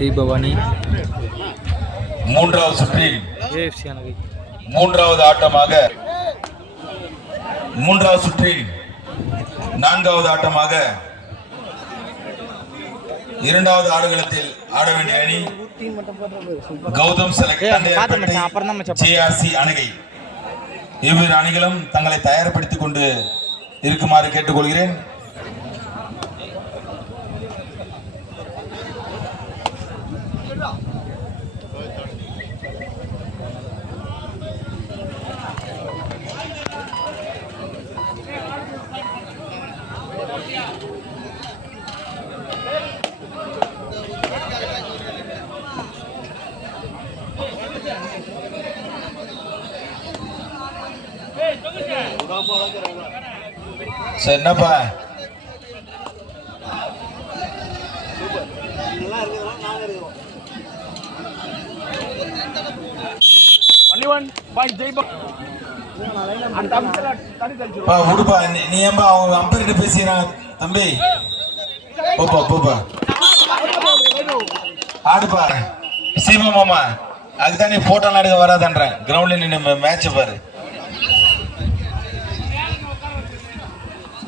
தீபவாணி மூன்றாவது சுற்றில் ஏஎஃப்சி அணகை மூன்றாவது ஆட்டமாக மூன்றாவது சுற்றில் நான்காவது ஆட்டமாக இரண்டாவது ஆடுகளத்தில் ஆட வேண்டிய அணி கௌதம் செலக்ட் ஜேஆர்சி அணகை. இவ்விரு அணிகளும் தங்களை தயார்படுத்திக் கொண்டு இருக்குமாறு கேட்டுக்கொள்கிறேன். சரி, என்னப்பா விடுப்பா, நீ ஏன்பா அவங்க அம்பர்கிட்ட பேசுறான் தம்பி? போப்பா போப்பா, ஆடுப்பா. சீமா மாமா, அதுதான் நீ போட்டோ எடுக்க வராதன்ற. கிரவுண்ட்ல நின்று மேட்ச பாரு.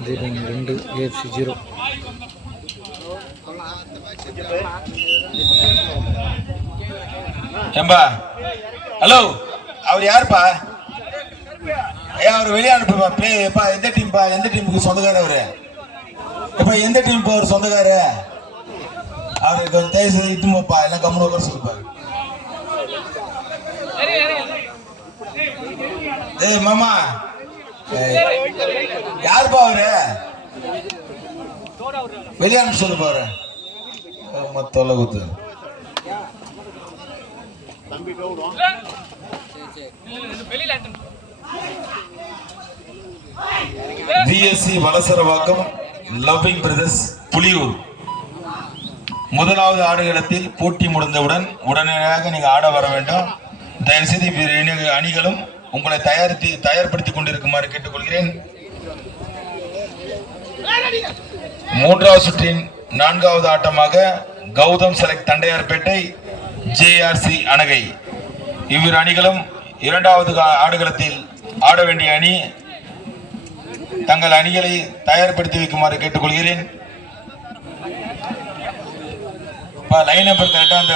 2 ஏஎஃப்சி 0. ஏம்பா, ஹலோ, அவர் யாருப்பா? அவர் வெளியே அனுப்புப்பா. பிளேப்பா, எந்த டீம்பா? எந்த டீமுக்கு சொந்தக்கார அவரு? எப்ப எந்த டீம் அவர் சொந்தக்காரு? அவருக்கு கொஞ்சம் தேவை செய்து இட்டுமோப்பா, எல்லாம் கம்முன்னு சொல்லுப்பா. ஏய் மாமா, யாருப்பா அவரு? வெளியே அனுப்பி சொல்லு பாரு. தொலை குத்து BSc Valasaravakkam loving brothers Puliyur. முதலாவது ஆடுகளத்தில் போட்டி முடிந்தவுடன் உடனடியாக நீங்க ஆட வர வேண்டும். தயவுசெய்து அணிகளும் உங்களை தயார்படுத்திக் கொண்டிருக்குமாறு கேட்டுக்கொள்கிறேன். மூன்றாவது சுற்றின் நான்காவது ஆட்டமாக கௌதம் செலக்ட் தண்டையார்பேட்டை ஜேஆர்சி அணகை. இவ்விரு அணிகளும் இரண்டாவது ஆடுகளத்தில் ஆட வேண்டிய அணி தங்கள் அணிகளை தயார்படுத்தி வைக்குமாறு கேட்டுக்கொள்கிறேன். லைன் நம்பர் கரெக்டா அந்த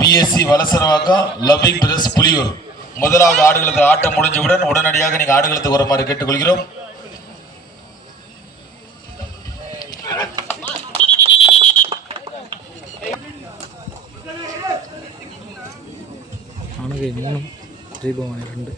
BSc Valasaravakkam loving brothers Puliyur. முதலாவது ஆடுகளத்தில் ஆட்டம் முடிஞ்சவுடன் உடனடியாக நீங்க ஆடுகளத்துக்கு வருமாறு கேட்டுக்கொள்கிறோம். அணகை 3 தீபவாணி 2.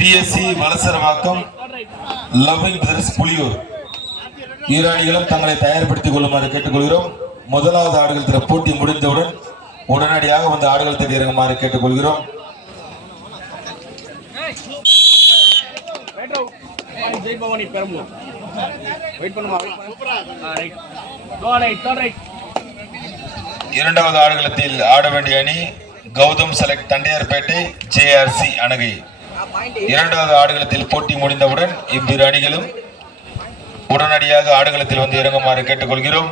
BSc Valasaravakkam loving brothers Puliyur இரு அணிகளும் தங்களை தயார்படுத்திக் கொள்ளுமாறு கேட்டுக்கொள்கிறோம். முதலாவது ஆடுகளத்தில் போட்டி முடிந்தவுடன் உடனடியாக வந்து ஆடுகளத்தில் இறங்குமாறு கேட்டுக்கொள்கிறோம். இரண்டாவது ஆடுகளத்தில் ஆட வேண்டிய அணி கௌதம் செலக்ட் தண்டையார்பேட்டை JRC அணகை. இரண்டாவது ஆடுகளத்தில் போட்டி முடிந்தவுடன் இவ்விரு அணிகளும் உடனடியாக ஆடுகளத்தில் வந்து இறங்குமாறு கேட்டுக்கொள்கிறோம்.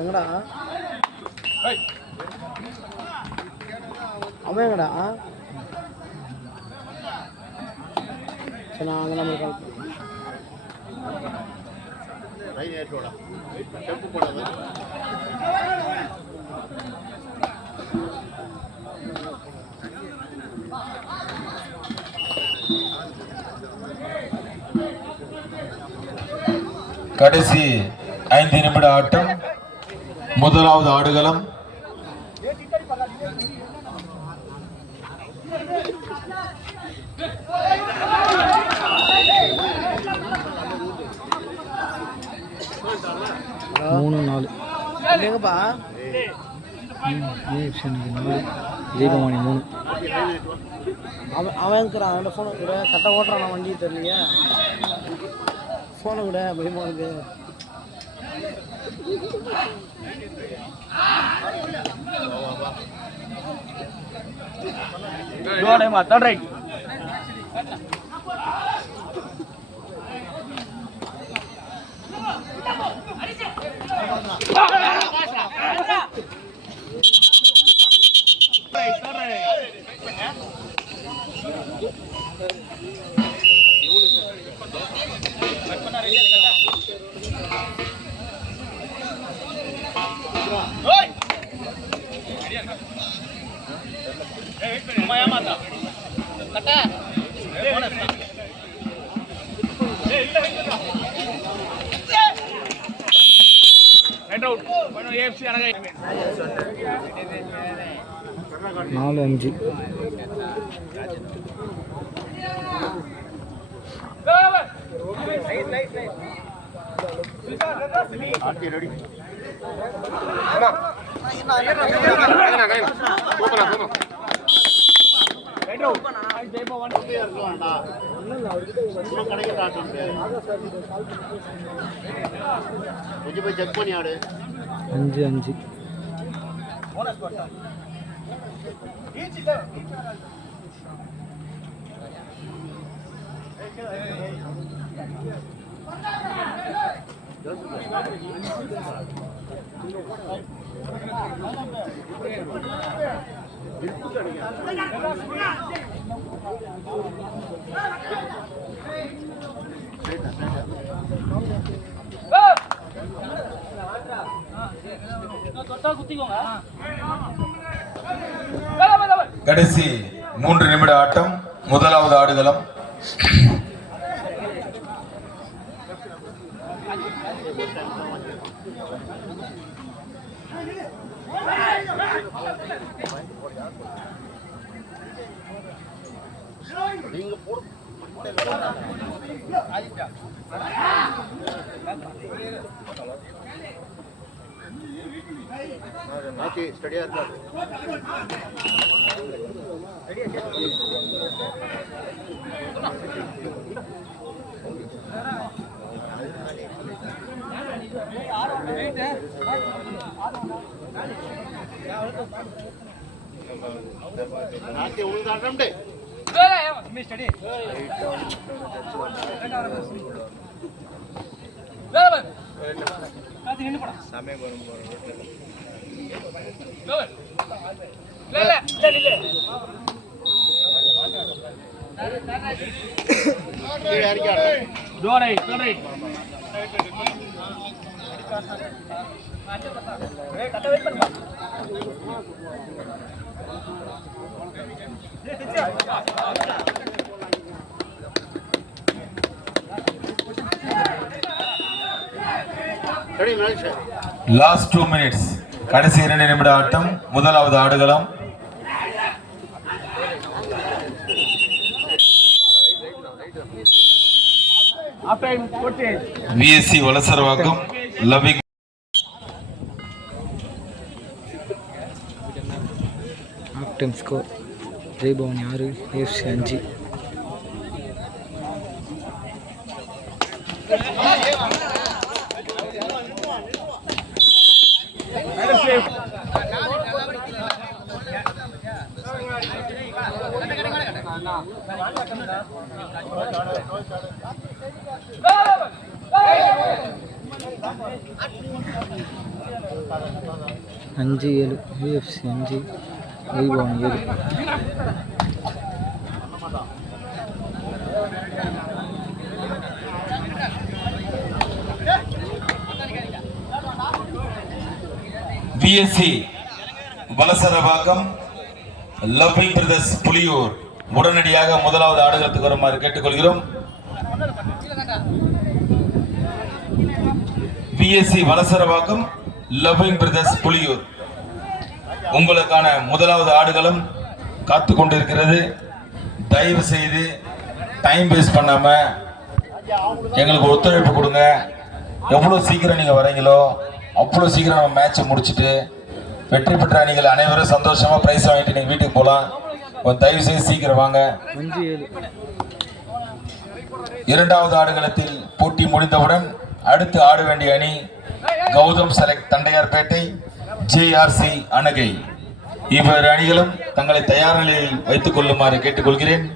எங்கடா அவன் எங்கடா சரி நான் அங்கே நம்ம கால் கடைசி 5 நிமிட ஆட்டம். முதலாவது ஆடுகளம் மூணு நாலு எங்கப்பா ஏஎஃப்சி அன்னைக்கு 4 ஜெயபவானி 3. அவன் இருக்கிறான் அவனோட ஃபோனை கூட கரெக்டாக ஓட்டுறான் வண்டி தெரியலையே ஃபோனை கூட பயமா இருக்கு நாலு 5 5 கடைசி 3 நிமிட ஆட்டம். முதலாவது ஆடுகளம் லாஸ்ட் 2 மினிட்ஸ், கடைசி 2 நிமிட ஆட்டம். முதலாவது ஆடுகளம் VSC Valasaravakkam loving half time score Jaibhavani 6 AFC 5. அஞ்சு 7 AFC 5 Jaibhavani 7. VSC Valasaravakkam loving brothers Puliyur உடனடியாக முதலாவது ஆடுகளத்துக்கு வருமாறு கேட்டுக்கொள்கிறோம். VSC Valasaravakkam loving brothers Puliyur உங்களுக்கான முதலாவது ஆடுகளம் காத்து கொண்டிருக்கிறது. தயவு செய்து டைம் வேஸ்ட் பண்ணாம எங்களுக்கு ஒத்துழைப்பு கொடுங்க. எவ்வளவு சீக்கிரம் நீங்க வரீங்களோ அவ்வளவு சீக்கிரம் நம்ம மேட்சை முடிச்சுட்டு வெற்றி பெற்ற அணிகள் அனைவரும் சந்தோஷமா பிரைஸ் வாங்கிட்டு நீங்க வீட்டுக்கு போலாம். தயவு செய்து சீக்கிரம் வாங்க. இரண்டாவது ஆடுகளத்தில் போட்டி முடிந்தவுடன் அடுத்து ஆட வேண்டிய அணி கௌதம் செலக்ட் தண்டையார்பேட்டை, JRC அணகை. இவ்விரு அணிகளும் தங்களை தயார் நிலையில் வைத்துக் கொள்ளுமாறு கேட்டுக்கொள்கிறேன்.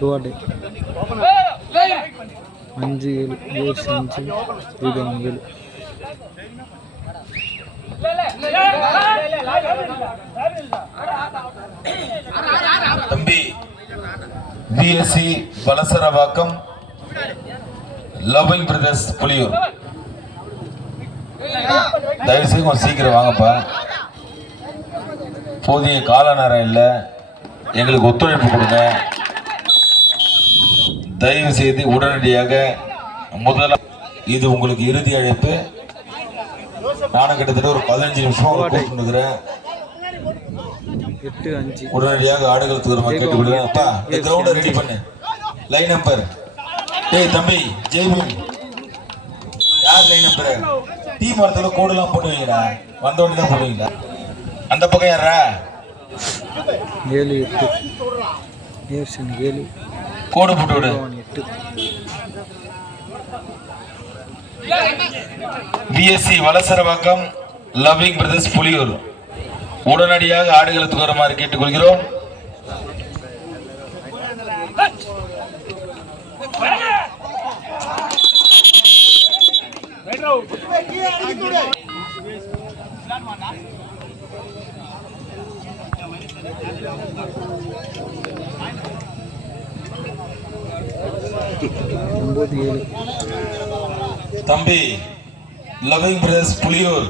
தோடை 5 7 AFC 5 ஜெய்பவனி 7. தம்பி VSC Valasaravakkam loving brothers Puliyur தயவு செய்து கொஞ்சம் சீக்கிரம் வாங்கப்பா. போதிய கால நேரம் இல்லை, எங்களுக்கு ஒத்துழைப்பு கொடுங்க. தயவு செய்து உடனடியாக இது உங்களுக்கு இறுதி அழைப்பு. நானும் கிட்டத்தட்ட ஒரு 15 நிமிஷம் கூப்பிட்டுக்கிறேன். 8 5 உடனடியாக ஆடுகளத்துக்கு ஒரு மக்கள் கேட்டுக்கொள்கிறேன். அப்பா இந்த கிரவுண்டை ரெடி பண்ணு. லைன் நம்பர் டேய் தம்பி ஜெய்பீம் யார் லைன் நம்பர்? டீ மரத்துல கோடுலாம் போட்டுவீங்களா? வந்த உடனே தான் போடுவீங்களா? அந்த பக்கம் யாரா? 7 8 AFC 7 கோடு போட்டு விடு. 8 VSC Valasaravakkam loving brothers Puliyur உடனடியாக ஆடுகளத்துக்கு வருமாறு கேட்டுக்கொள்கிறோம். தம்பி loving brothers Puliyur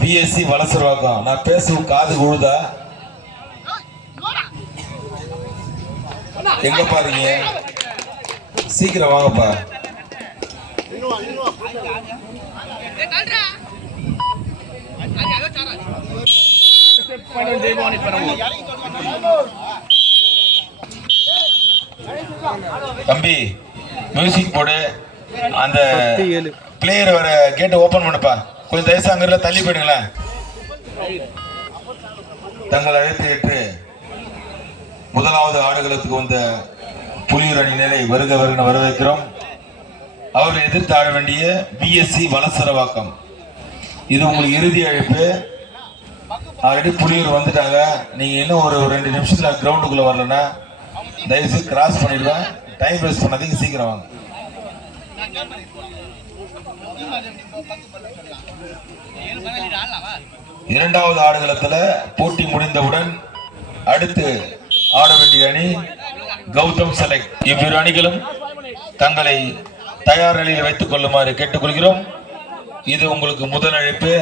VSC Valasaravakkam நான் பேசும் காது கூடுதா? எங்க பாருங்க, சீக்கிரம் வாங்கப்பா. தம்பி மியூசிக் போடு. அந்த பிளேயர் வர கேட்டை ஓபன் பண்ணுப்பா. கொஞ்சம் தயவுசெய்து அங்கிருந்த தள்ளி போயிடுங்களேன். தங்கள் அழைத்து ஏற்று முதலாவது ஆடுகளத்துக்கு வந்த புலியூர் அணியினரை வருக வருக வரவேற்கிறோம். அவர்கள் எதிர்த்து ஆட வேண்டிய விஎஸ்சி வலசரவாக்கம் இது உங்களுக்கு இறுதி அழைப்பு. ஆல்ரெடி புலியூர் வந்துட்டாங்க. நீங்க இன்னும் ஒரு 2 நிமிஷத்துல கிரவுண்டுக்குள்ள வரலன்னா தயவுசெய்து கிராஸ் பண்ணிடுவேன். டைம் வேஸ்ட் பண்ணாதீங்க, சீக்கிரம் வாங்க. இரண்டாவது ஆடுகளத்துல போட்டி முடிந்தவுடன் அடுத்து ஆட வேண்டிய அணி கௌதம் செலக்ட். இவ்விரு அணிகளும் தங்களை தயார் நிலையில் வைத்துக் கொள்ளுமாறு கேட்டுக்கொள்கிறோம். இது உங்களுக்கு முதல் அழைப்பு.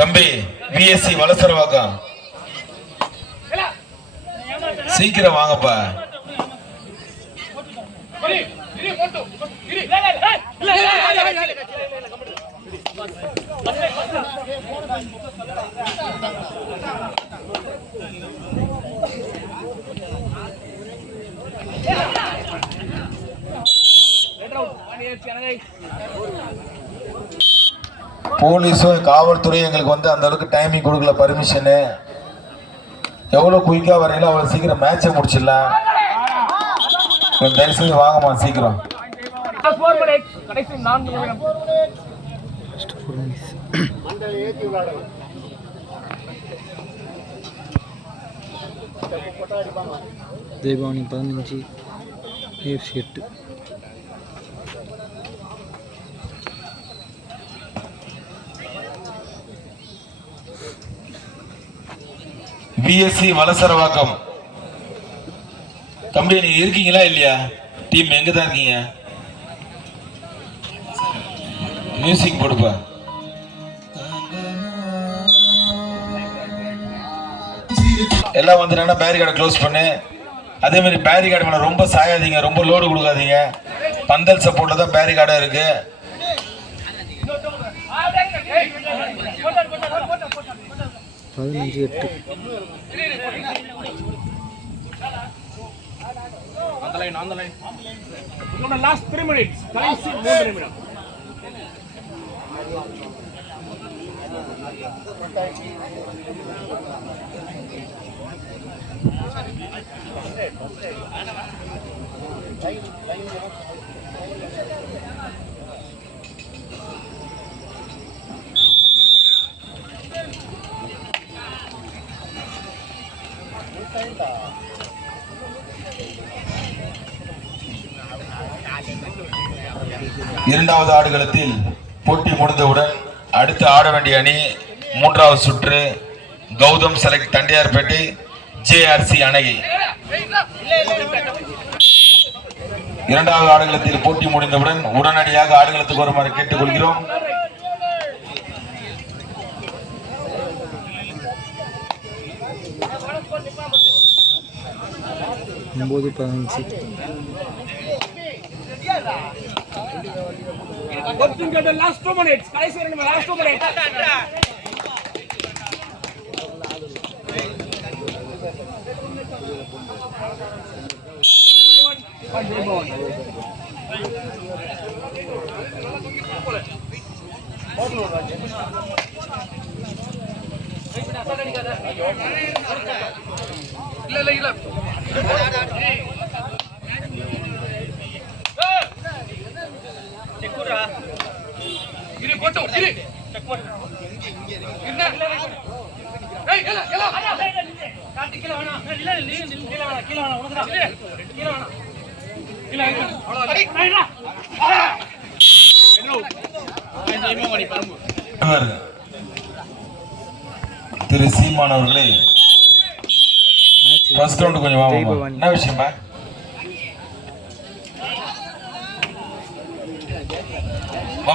தம்பி விஎஸ்சி வலசரவாக்கம், சீக்கிரம் வாங்கப்பா. போலீஸும் காவல்துறையும் எங்களுக்கு வந்து அந்த அளவுக்கு டைமிங் கொடுக்கல, பர்மிஷனு. எவ்வளவு குயிக்கா வரீங்களோ அவ்வளவு சீக்கிரம் மேட்சை முடிச்சிடலாம். தயவு செய்து வாங்கம்மா சீக்கிரம். ஜெயபவானி 15, AFC 8. பிஎஸ்சி வலசரவாக்கம். தம்பி நீங்க இருக்கீங்களா இல்லையா? டீம் எங்க தான் இருக்கீங்க? மியூசிக் போடுப்பா. எல்லாம் வந்துட்டாங்கன்னா பேரிகார்டை க்ளோஸ் பண்ணு. அதே மாதிரி பேரிகார்டு மேல ரொம்ப சாயாதீங்க, ரொம்ப லோடு கொடுக்காதீங்க. பந்தல் சப்போர்ட்ல தான் பேரிகார்டா இருக்கு. Last 3 minutes. கடைசி 3 நிமிடம். இரண்டாவது ஆடுகளத்தில் போட்டி முடிந்தவுடன் அடுத்து ஆட வேண்டிய அணி மூன்றாவது சுற்று கௌதம் செலக்ட் தண்டையார்பேட்டை, JRC அணகி. இரண்டாவது ஆடுகளத்தில் போட்டி முடிந்தவுடன் உடனடியாக ஆடுகளத்துக்கு வருமாறு கேட்டுக்கொள்கிறோம். Last 2 minutes. கடைசி 2 நிமிடம். Last 2 minutes. இல்ல இரு போட்டு இரு செக் பண்ணு இல்ல காட்டி கீழ வேணா இல்ல கீழ வேணா உனக்கு தான் கீழ வேணா கீழ அவ்வளவுதான் திரு சீமான் அவர்களே, ஃபர்ஸ்ட் ரவுண்ட் கொஞ்சம் வாங்க. என்ன விஷயமா?